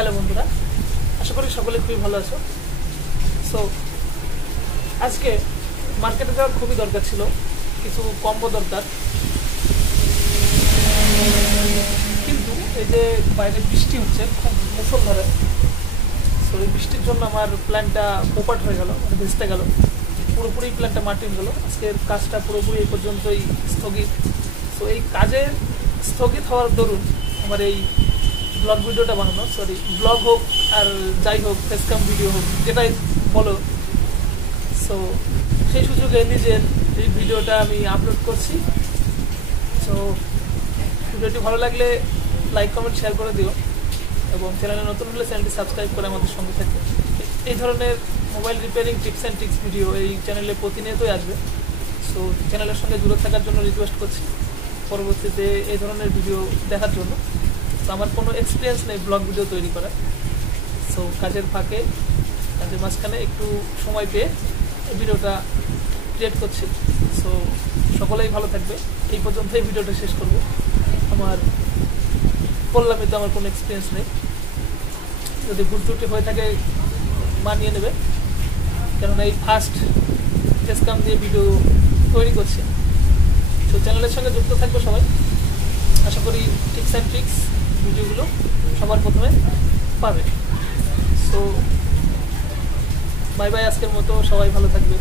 Hello বন্ধুরা, আশা করি সকলে খুবই ভালো আছো। সো আজকে মার্কেটে যাওয়ার খুবই দরকার ছিল, কিছু কম্বো দরকার, কিন্তু এই যে বাইরে বৃষ্টি হচ্ছে খুব মুষলধারে। সো এই বৃষ্টির জন্য আমার প্ল্যানটা পোপাট হয়ে গেল, মানে ভেস্তে গেল, পুরোপুরি প্ল্যানটা মাটিন গেল। আজকের কাজটা পুরোপুরি এই পর্যন্তই স্থগিত। সো এই কাজের স্থগিত হওয়ার দরুন আমার এই ব্লগ ভিডিওটা বানানো, ব্লগ হোক আর যাই হোক, ফেসক্যাম ভিডিও হোক, যেটাই বলো, সো সেই সুযোগে নিজের এই ভিডিওটা আমি আপলোড করছি। সো ভিডিওটি ভালো লাগলে লাইক কমেন্ট শেয়ার করে দিও, এবং চ্যানেলে নতুন হলে চ্যানেলটি সাবস্ক্রাইব করে আমাদের সঙ্গে থাকবে। এই ধরনের mobile repairing tips and tricks video এই চ্যানেলে প্রতিনিয়তই আসবে। সো চ্যানেলের সঙ্গে জুড়ে থাকার জন্য রিকোয়েস্ট করছি পরবর্তীতে এই ধরনের ভিডিও দেখার জন্য। তো আমার কোনো এক্সপিরিয়েন্স নেই ব্লগ ভিডিও তৈরি করার। সো কাজের ফাঁকে, কাজের মাঝখানে একটু সময় পেয়ে এই ভিডিওটা ক্রিয়েট করছি। সো সকলেই ভালো থাকবে। এই পর্যন্তই ভিডিওটা শেষ করব। আমার বললামই তো, আমার কোনো এক্সপিরিয়েন্স নেই। যদি ভুল ত্রুটি হয়ে থাকে মানিয়ে নেবে, কেননা এই ফার্স্ট ফেসক্যাম দিয়ে ভিডিও তৈরি করছি। তো চ্যানেলের সঙ্গে যুক্ত থাকবে সবাই। আশা করি টিপস অ্যান্ড ট্রিক্স ভিডিওগুলো সবার প্রথমে পাবে। সো বাই বাই, আজকের মতো সবাই ভালো থাকবে।